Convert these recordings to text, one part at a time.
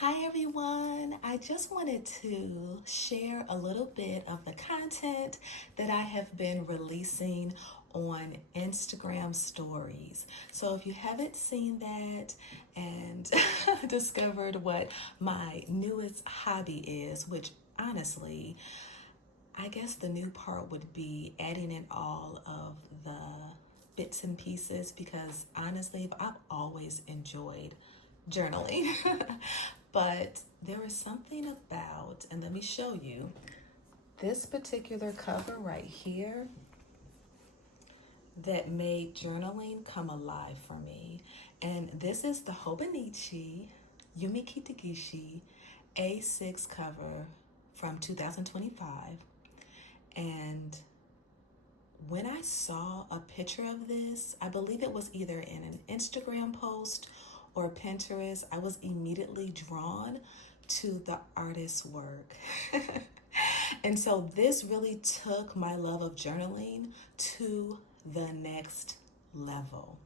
Hi everyone. I just wanted to share a little bit of the content that I have been releasing on Instagram stories. So if you haven't seen that and discovered what my newest hobby is, which honestly, I guess the new part would be adding in all of the bits and pieces because honestly, I've always enjoyed journaling. But there is something about, and let me show you, this particular cover right here that made journaling come alive for me. And this is the Hobonichi Yumi Kitagishi A6 cover from 2025. And when I saw a picture of this, I believe it was either in an Instagram post or Pinterest, I was immediately drawn to the artist's work. And so this really took my love of journaling to the next level.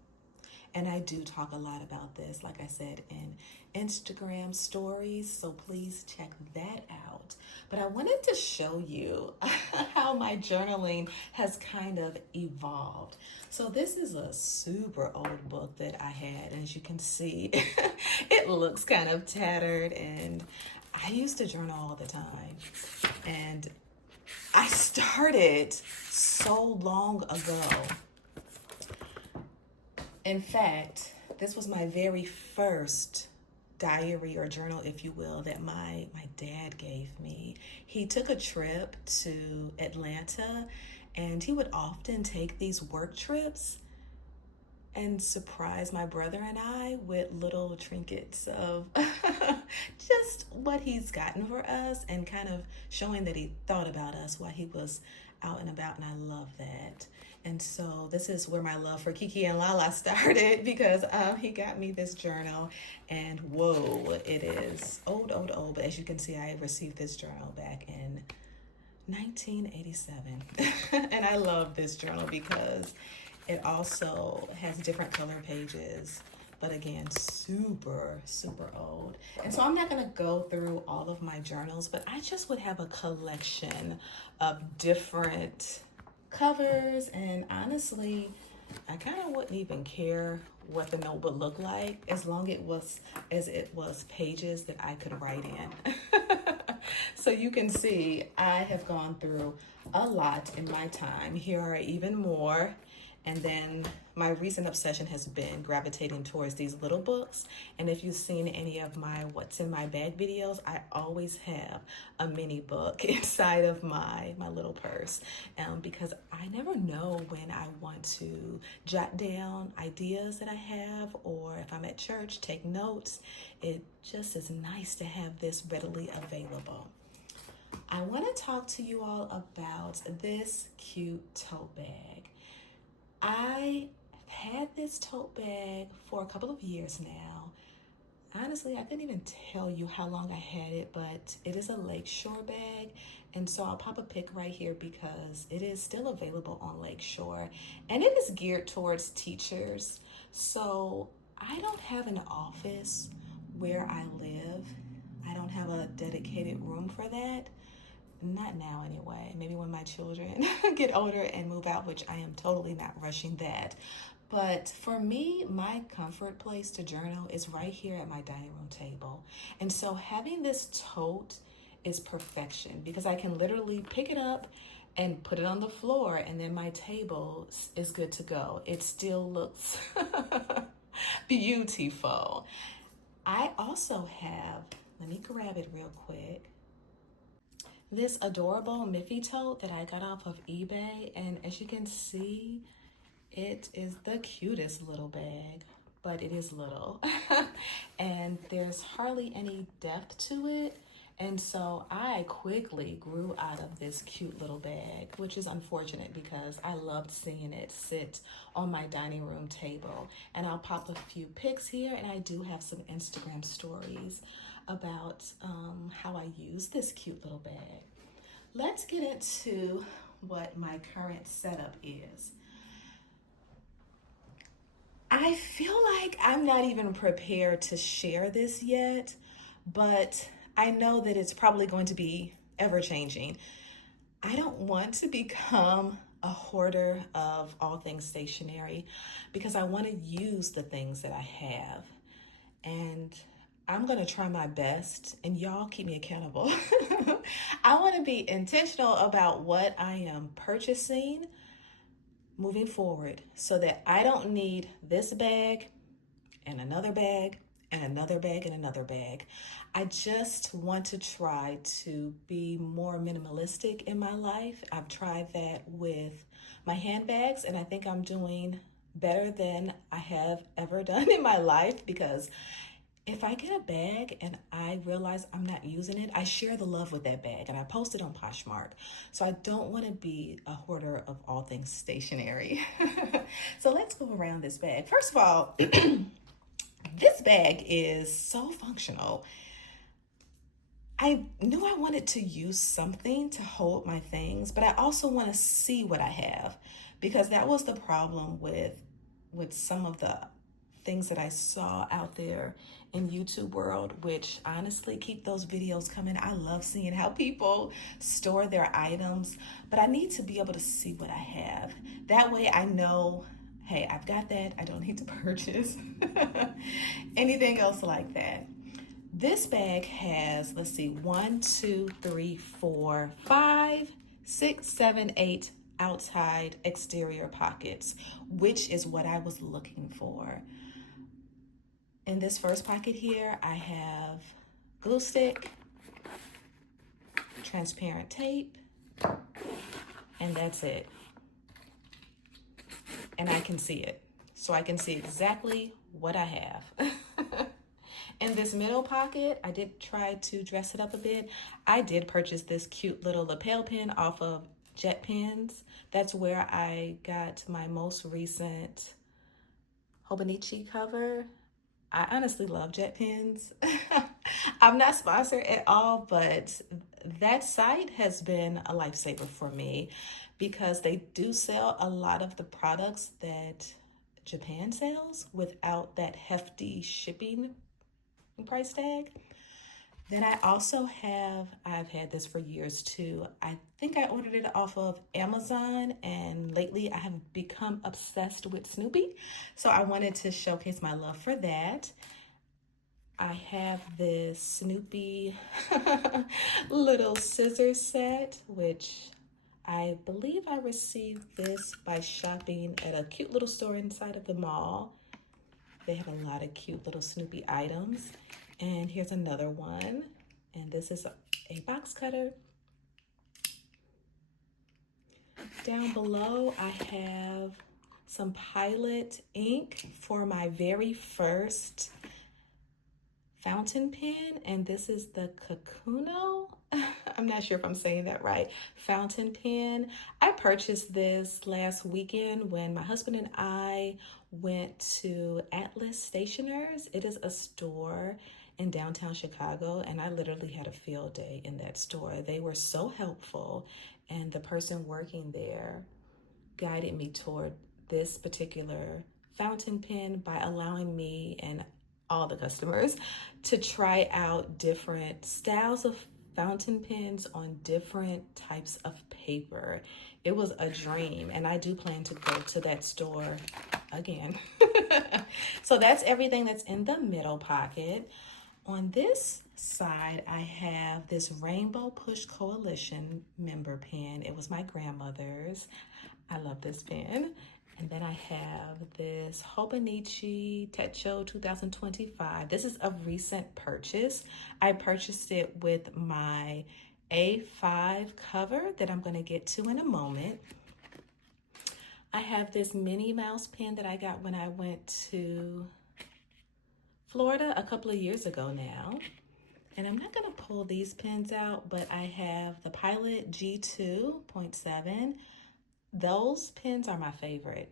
And I do talk a lot about this, like I said, in Instagram stories, so please check that out. But I wanted to show you how my journaling has kind of evolved. So this is a super old book that I had, and as you can see, it looks kind of tattered, and I used to journal all the time. And I started so long ago. In fact, this was my very first diary or journal, if you will, that my dad gave me. He took a trip to Atlanta and he would often take these work trips and surprise my brother and I with little trinkets of just what he's gotten for us and kind of showing that he thought about us while he was out and about, and I love that. And so this is where my love for Kiki and Lala started because he got me this journal, and whoa, it is old, but as you can see, I received this journal back in 1987. And I love this journal because it also has different color pages, but again, super old. And so I'm not gonna go through all of my journals, but I just would have a collection of different covers, and honestly, I kind of wouldn't even care what the note would look like as long as it was pages that I could write in. So you can see I have gone through a lot in my time. Here are even more. And then my recent obsession has been gravitating towards these little books. And if you've seen any of my What's in My Bag videos, I always have a mini book inside of my little purse because I never know when I want to jot down ideas that I have, or if I'm at church, take notes. It just is nice to have this readily available. I want to talk to you all about this cute tote bag. I have had this tote bag for a couple of years now. Honestly, I couldn't even tell you how long I had it, but it is a Lakeshore bag. And so I'll pop a pic right here because it is still available on Lakeshore. And it is geared towards teachers. So I don't have an office where I live. I don't have a dedicated room for that. Not now anyway. Maybe when my children get older and move out, which I am totally not rushing that. But for me, my comfort place to journal is right here at my dining room table. And so having this tote is perfection because I can literally pick it up and put it on the floor, and then my table is good to go. It still looks beautiful. I also have, let me grab it real quick, this adorable Miffy tote that I got off of eBay, and as you can see, it is the cutest little bag, but it is little and there's hardly any depth to it, and so I quickly grew out of this cute little bag, which is unfortunate because I loved seeing it sit on my dining room table. And I'll pop a few pics here, and I do have some Instagram stories about how I use this cute little bag. Let's get into what my current setup is. I feel like I'm not even prepared to share this yet, but I know that it's probably going to be ever changing. I don't want to become a hoarder of all things stationery because I want to use the things that I have. And I'm going to try my best, and y'all keep me accountable. I want to be intentional about what I am purchasing moving forward so that I don't need this bag and another bag and another bag and another bag. I just want to try to be more minimalistic in my life. I've tried that with my handbags, and I think I'm doing better than I have ever done in my life, because if I get a bag and I realize I'm not using it, I share the love with that bag and I post it on Poshmark. So I don't want to be a hoarder of all things stationery. So let's go around this bag. First of all, this bag is so functional. I knew I wanted to use something to hold my things, but I also want to see what I have, because that was the problem with some of the things that I saw out there in YouTube world, which honestly, keep those videos coming. I love seeing how people store their items, but I need to be able to see what I have. That way I know, hey, I've got that. I don't need to purchase anything else like that. This bag has, let's see, 1, 2, 3, 4, 5, 6, 7, 8 outside exterior pockets, which is what I was looking for. In this first pocket here, I have glue stick, transparent tape, and that's it. And I can see it. So I can see exactly what I have. In this middle pocket, I did try to dress it up a bit. I did purchase this cute little lapel pin off of Jet Pins. That's where I got my most recent Hobonichi cover. I honestly love Jet Pins. I'm not sponsored at all, but that site has been a lifesaver for me because they do sell a lot of the products that Japan sells without that hefty shipping price tag. Then I also I've had this for years too. I think I ordered it off of Amazon, and lately I have become obsessed with Snoopy. So I wanted to showcase my love for that. I have this Snoopy little scissor set, which I believe I received this by shopping at a cute little store inside of the mall. They have a lot of cute little Snoopy items. And here's another one. And this is a box cutter. Down below, I have some Pilot ink for my very first fountain pen. And this is the Kakuno. I'm not sure if I'm saying that right. Fountain pen. I purchased this last weekend when my husband and I went to Atlas Stationers. It is a store in downtown Chicago, and I literally had a field day in that store. They were so helpful, and the person working there guided me toward this particular fountain pen by allowing me and all the customers to try out different styles of fountain pens on different types of paper. It was a dream, and I do plan to go to that store again. So that's everything that's in the middle pocket. On this side, I have this Rainbow Push Coalition member pen. It was my grandmother's. I love this pen. And then I have this Hobonichi Techo 2025. This is a recent purchase. I purchased it with my A5 cover that I'm going to get to in a moment. I have this Minnie Mouse pen that I got when I went to Florida a couple of years ago now. And I'm not going to pull these pens out, but I have the Pilot G2.7. Those pens are my favorite.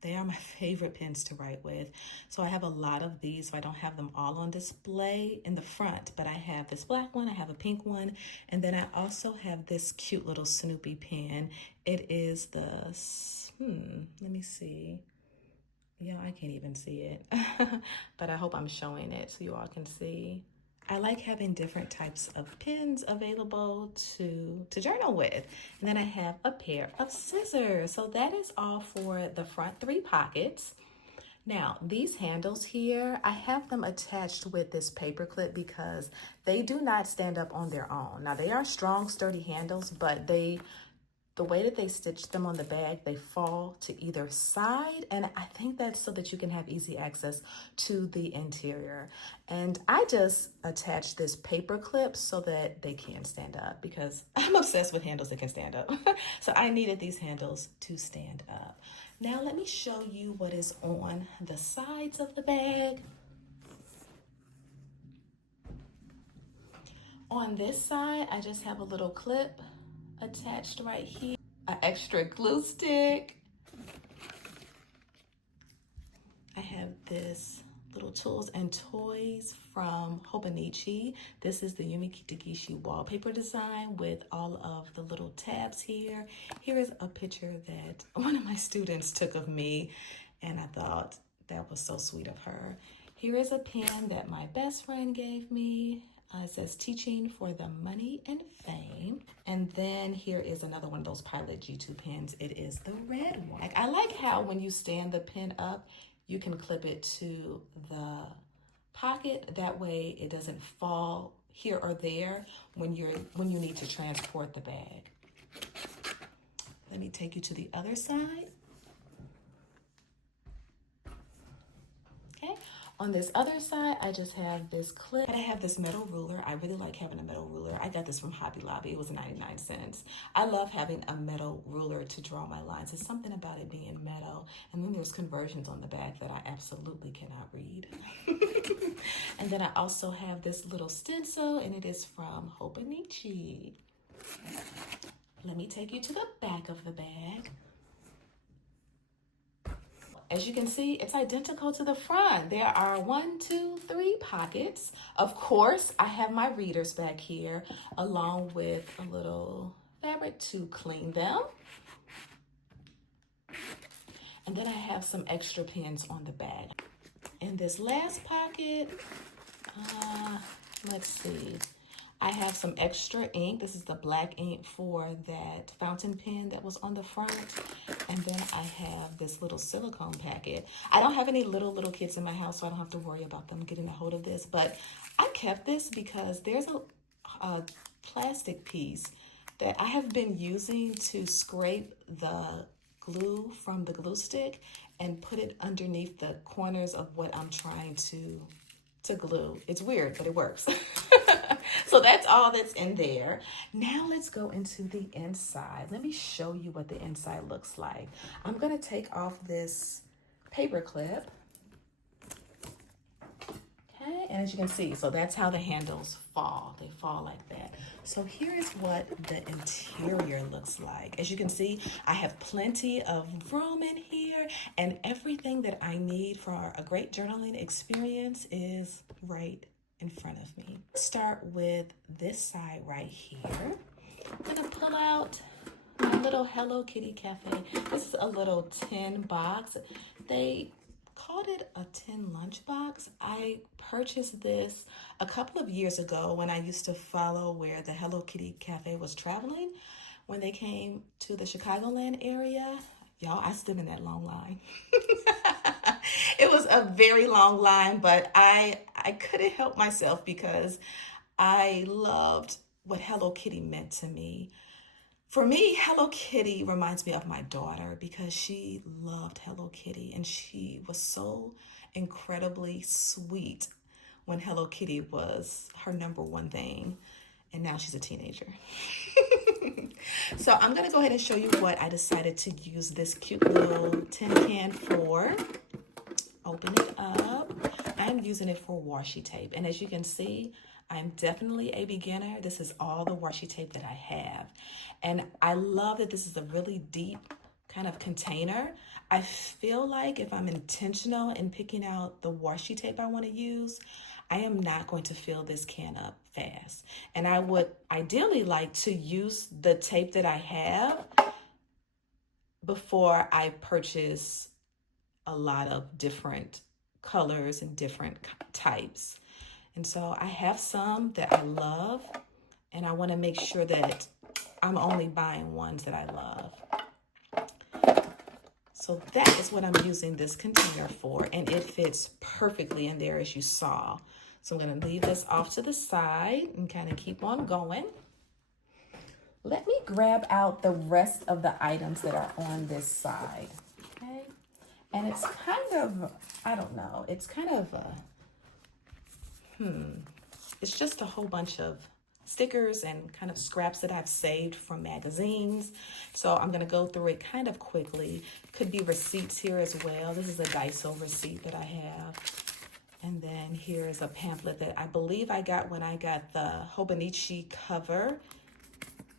They are my favorite pens to write with. So I have a lot of these, so I don't have them all on display in the front, but I have this black one, I have a pink one, and then I also have this cute little Snoopy pen. It is the, let me see. Yeah, I can't even see it, but I hope I'm showing it so you all can see. I like having different types of pens available to journal with. And then I have a pair of scissors. So that is all for the front 3 pockets. Now, these handles here, I have them attached with this paper clip because they do not stand up on their own. Now, they are strong, sturdy handles, but the way that they stitch them on the bag, they fall to either side. And I think that's so that you can have easy access to the interior. And I just attached this paper clip so that they can stand up because I'm obsessed with handles that can stand up. So I needed these handles to stand up. Now let me show you what is on the sides of the bag. On this side, I just have a little clip attached right here, an extra glue stick. I have this little tools and toys from Hobonichi. This is the Yumi Kitagishi wallpaper design with all of the little tabs here. Here is a picture that one of my students took of me, and I thought that was so sweet of her. Here is a pen that my best friend gave me. It says Teaching for the Money and Fame. And then here is another one of those Pilot G2 pens. It is the red one. I like how when you stand the pen up, you can clip it to the pocket. That way it doesn't fall here or there when you need to transport the bag. Let me take you to the other side. Okay. On this other side, I just have this clip. I have this metal ruler. I really like having a metal ruler. I got this from Hobby Lobby. It was 99 cents. I love having a metal ruler to draw my lines. There's something about it being metal. And then there's conversions on the back that I absolutely cannot read. And then I also have this little stencil, and it is from Hobonichi. Let me take you to the back of the bag. As you can see, it's identical to the front. There are 1, 2, 3 pockets. Of course, I have my readers back here along with a little fabric to clean them. And then I have some extra pins on the bag. In this last pocket, let's see. I have some extra ink. This is the black ink for that fountain pen that was on the front. And then I have this little silicone packet. I don't have any little kids in my house, so I don't have to worry about them getting a hold of this. But I kept this because there's a plastic piece that I have been using to scrape the glue from the glue stick and put it underneath the corners of what I'm trying to glue. It's weird, but it works. So that's all that's in there. Now let's go into the inside. Let me show you what the inside looks like. I'm going to take off this paper clip. Okay, and as you can see, so that's how the handles fall. They fall like that. So here is what the interior looks like. As you can see, I have plenty of room in here, and everything that I need for a great journaling experience is right in front of me. Start with this side right here. I'm gonna pull out my little Hello Kitty Cafe. This is a little tin box. They called it a tin lunchbox. I purchased this a couple of years ago when I used to follow where the Hello Kitty Cafe was traveling. When they came to the Chicagoland area, y'all, I stood in that long line. It was a very long line, but I couldn't help myself because I loved what Hello Kitty meant to me. For me, Hello Kitty reminds me of my daughter because she loved Hello Kitty and she was so incredibly sweet when Hello Kitty was her #1 thing. And now she's a teenager. So I'm gonna go ahead and show you what I decided to use this cute little tin can for. Open it up. I'm using it for washi tape. And as you can see, I'm definitely a beginner. This is all the washi tape that I have. And I love that this is a really deep kind of container. I feel like if I'm intentional in picking out the washi tape I want to use, I am not going to fill this can up fast. And I would ideally like to use the tape that I have before I purchase a lot of different colors and different types. And so I have some that I love, and I want to make sure that I'm only buying ones that I love. So that is what I'm using this container for, and it fits perfectly in there as you saw. So I'm going to leave this off to the side and kind of keep on going. Let me grab out the rest of the items that are on this side, okay? And it's kind of, I don't know, it's kind of it's just a whole bunch of stickers and kind of scraps that I've saved from magazines. So I'm going to go through it kind of quickly. Could be receipts here as well. This is a Daiso receipt that I have. And then here is a pamphlet that I believe I got when I got the Hobonichi cover.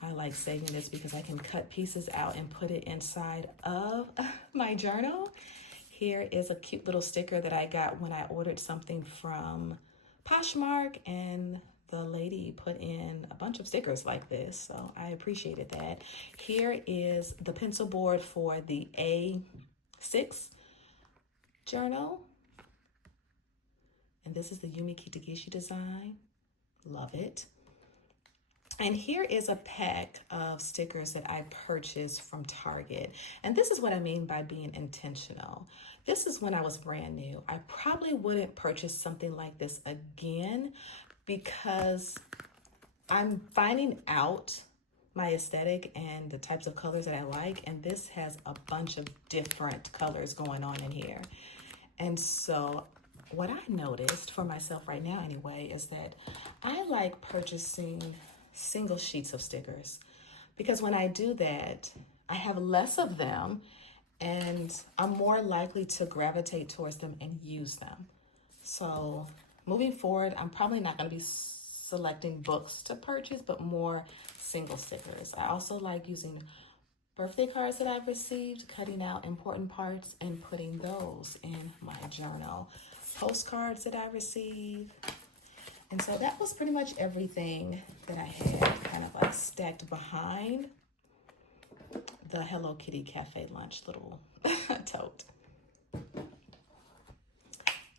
I like saving this because I can cut pieces out and put it inside of my journal. Here is a cute little sticker that I got when I ordered something from Poshmark, and the lady put in a bunch of stickers like this, so I appreciated that. Here is the pencil board for the A6 journal. And this is the Yumi Kitagishi design. Love it. And here is a pack of stickers that I purchased from Target. And this is what I mean by being intentional. This is when I was brand new. I probably wouldn't purchase something like this again because I'm finding out my aesthetic and the types of colors that I like. And this has a bunch of different colors going on in here. And so what I noticed for myself right now anyway is that I like purchasing single sheets of stickers because when I do that, I have less of them and I'm more likely to gravitate towards them and use them. So moving forward, I'm probably not going to be selecting books to purchase, but more single stickers. I also like using birthday cards that I've received, cutting out important parts and putting those in my journal. Postcards that I receive. And so that was pretty much everything that I had kind of like stacked behind the Hello Kitty Cafe lunch little tote.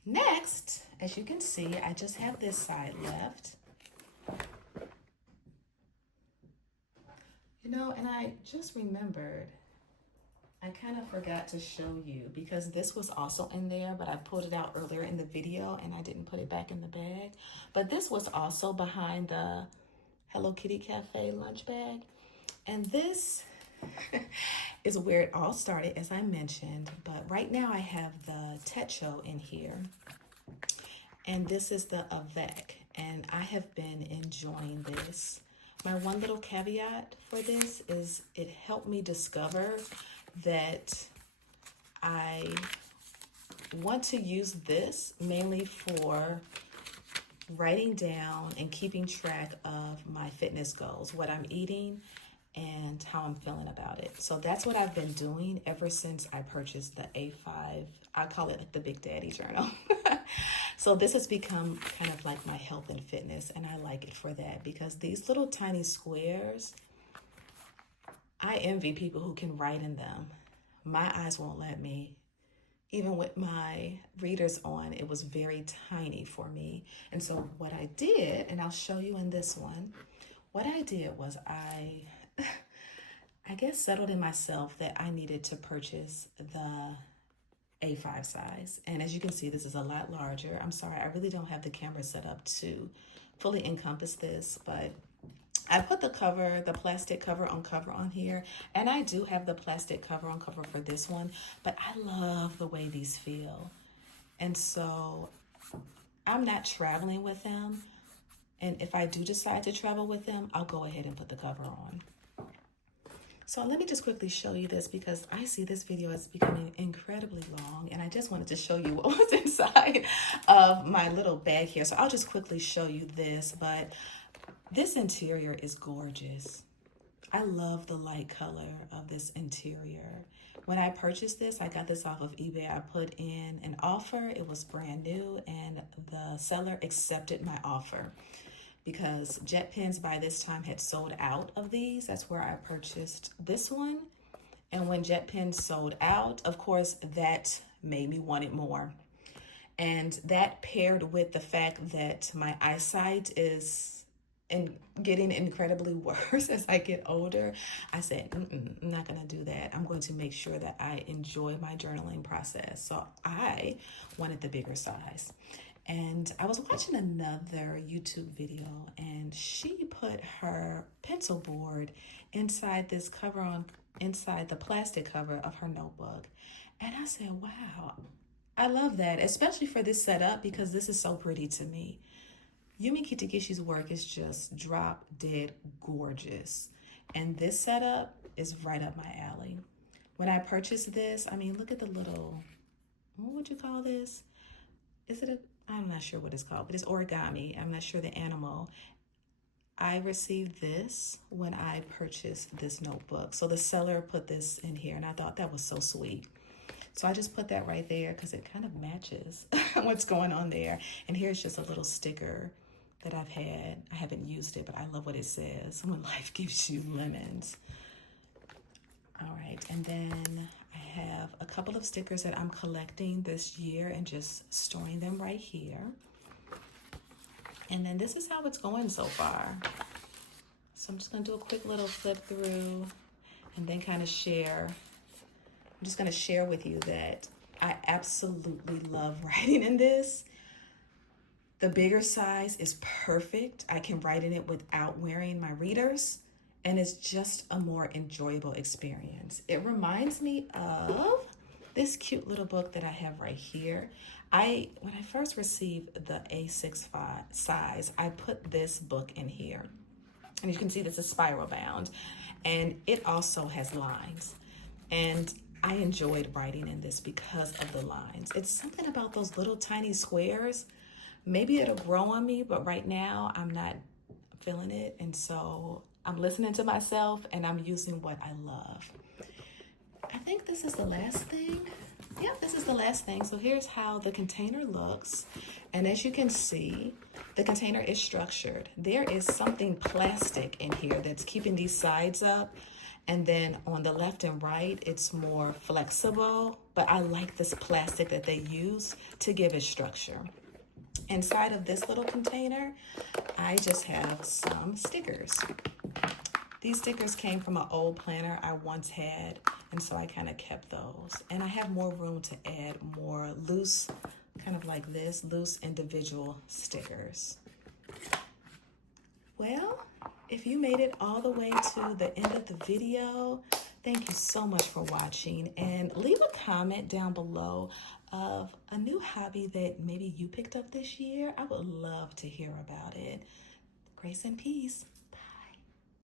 Next, as you can see, I just have this side left. You know, and I just remembered, I kind of forgot to show you because this was also in there, but I pulled it out earlier in the video and I didn't put it back in the bag. But this was also behind the Hello Kitty Cafe lunch bag. And this is where it all started, as I mentioned. But right now I have the Techo in here. And this is the Avec. And I have been enjoying this. My one little caveat for this is it helped me discover that I want to use this mainly for writing down and keeping track of my fitness goals, what I'm eating and how I'm feeling about it. So that's what I've been doing ever since I purchased the A5. I call it like the Big Daddy journal. So this has become kind of like my health and fitness, and I like it for that because these little tiny squares, I envy people who can write in them. My eyes won't let me. Even with my readers on, it was very tiny for me. And so what I did, and I'll show you in this one, what I did was I guess settled in myself that I needed to purchase the A5 size. And as you can see, this is a lot larger. I'm sorry, I really don't have the camera set up to fully encompass this, but I put the cover, the plastic cover on here, and I do have the plastic cover on cover for this one, but I love the way these feel. And so I'm not traveling with them. And if I do decide to travel with them, I'll go ahead and put the cover on. So let me just quickly show you this because I see this video is becoming incredibly long and I just wanted to show you what was inside of my little bag here. So I'll just quickly show you this, but this interior is gorgeous. I love the light color of this interior. When I purchased this, I got this off of eBay. I put in an offer. It was brand new and the seller accepted my offer because Jet Pens by this time had sold out of these. That's where I purchased this one. And when Jet Pens sold out, of course, that made me want it more. And that paired with the fact that my eyesight is getting incredibly worse as I get older, I said, I'm not going to do that. I'm going to make sure that I enjoy my journaling process. So I wanted the bigger size. And I was watching another YouTube video, and she put her pencil board inside this cover inside the plastic cover of her notebook. And I said, wow, I love that, especially for this setup, because this is so pretty to me. Yumi Kitagishi's work is just drop dead gorgeous. And this setup is right up my alley. When I purchased this, I mean, look at the little, what would you call this? I'm not sure what it's called, but it's origami. I'm not sure the animal. I received this when I purchased this notebook. So the seller put this in here, and I thought that was so sweet. So I just put that right there because it kind of matches what's going on there. And here's just a little sticker that I've had. I haven't used it, but I love what it says. When life gives you lemons. All right, and then I have a couple of stickers that I'm collecting this year and just storing them right here. And then this is how it's going so far. So I'm just gonna do a quick little flip through and then kind of share. I'm just gonna share with you that I absolutely love writing in this. The bigger size is perfect. I can write in it without wearing my readers, and it's just a more enjoyable experience. It reminds me of this cute little book that I have right here. When I first received the A6 size, I put this book in here. And you can see this is spiral bound, and it also has lines. And I enjoyed writing in this because of the lines. It's something about those little tiny squares. Maybe it'll grow on me, but right now I'm not feeling it. And so I'm listening to myself and I'm using what I love. I think this is the last thing. Yep, this is the last thing. So here's how the container looks. And as you can see, the container is structured. There is something plastic in here that's keeping these sides up. And then on the left and right, it's more flexible. But I like this plastic that they use to give it structure. Inside of this little container, I just have some stickers. These stickers came from an old planner I once had, and so I kind of kept those. And I have more room to add more loose, kind of like this, loose individual stickers. Well, if you made it all the way to the end of the video, thank you so much for watching, and leave a comment down below of a new hobby that maybe you picked up this year. I would love to hear about it. Grace and peace.